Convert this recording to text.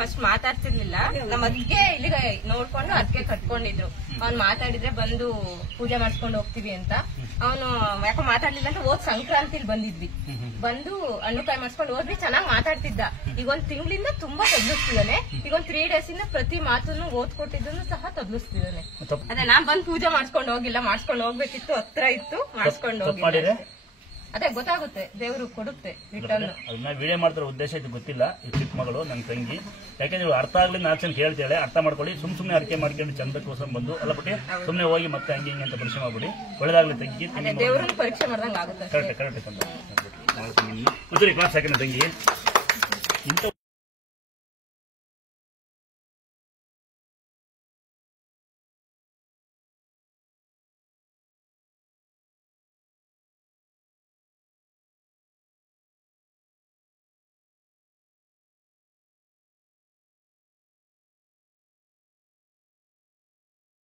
First ಮಾತಾಡ್ತಿರ್ಲಿಲ್ಲ. ನಮ್ಮ ಅದ್ಕೆ ಇಲ್ಲಿಗೆ ನೋಡ್ಕೊಂಡು ಅದಕ್ಕೆ ಕಟ್ಕೊಂಡಿದ್ರು. ಅವ್ನ್ ಮಾತಾಡಿದ್ರೆ ಬಂದು ಪೂಜೆ ಮಾಡ್ಸ್ಕೊಂಡು ಹೋಗ್ತೀವಿ ಅಂತ. ಅವನು ಯಾಕೋ ಮಾತಾಡ್ಲಿಲ್ಲ ಅಂತ ಹೋದ್ ಸಂಕ್ರಾಂತಿಲಿ ಬಂದಿದ್ವಿ. ಬಂದು ಹಣ್ಣುಕಾಯಿ ಮಾಡ್ಸ್ಕೊಂಡು ಹೋದ್ವಿ. ಚೆನ್ನಾಗ್ ಮಾತಾಡ್ತಿದ್ದ. ಈಗ ಒಂದ್ ತಿಂಗಳಿಂದ ತುಂಬಾ ತೊದ್ಲಿಸ್ತಿದ್ದಾನೆ. ಈಗ ಒಂದ್ 3 days ಇಂದ ಪ್ರತಿ ಮಾತನ್ನು ಓದ್ಕೊಟ್ಟಿದ್ದನ್ನು ಸಹ ತೊದ್ಲಿಸ್ತಿದ್ದಾನೆ. ಅದೇ ನಾನ್ ಬಂದ್ ಪೂಜೆ ಮಾಡ್ಸ್ಕೊಂಡು ಹೋಗಿಲ್ಲ. ಮಾಡ್ಸ್ಕೊಂಡು ಹೋಗ್ಬೇಕಿತ್ತು, ಹತ್ರ ಇತ್ತು, ಮಾಡ್ಸ್ಕೊಂಡು ಹೋಗಿಲ್ಲ. ಅದೇ ಗೊತ್ತಾಗುತ್ತೆ, ದೇವ್ರು ಕೊಡುತ್ತೆ ರಿಟರ್ನ್. ಅದನ್ನ ವಿಡಿಯೋ ಮಾಡ್ತಿರೋ ಉದ್ದೇಶ ಇದು ಗೊತ್ತಿಲ್ಲ. ಈ ಚಿಕ್ಕ ಮಗಳು ನನ್ನ ತಂಗಿ, ಯಾಕೆಂದ್ರೆ ಅರ್ಥ ಆಗ್ಲಿ 4 ಜನ ಕೇಳ್ತಾಳೆ. ಅರ್ಥ ಮಾಡ್ಕೊಳ್ಳಿ. ಸುಮ್ನೆ ಅರ್ಕೆ ಮಾಡ್ಕೊಂಡು ಚಂದಕ್ಕೋಸ್ಕರ ಬಂದು ಅಲ್ಲ ಬಿಟ್ಟು ಸುಮ್ನೆ ಹೋಗಿ ಮತ್ತೆ ಹಂಗೆ ಹಿಂಗೆ ಅಂತ ಪರೀಕ್ಷೆ ಮಾಡ್ಬಿಡಿ. ಒಳ್ಳೇದಾಗ್ಲಿ ತಂಗಿ. ದೇವ್ರನ್ನ ಪರೀಕ್ಷೆ ಮಾಡ್ದಂಗ ಆಗುತ್ತೆ. Correct correct. ಕ್ಲಾಸ್ ಹಾಕಿನ ತಂಗಿ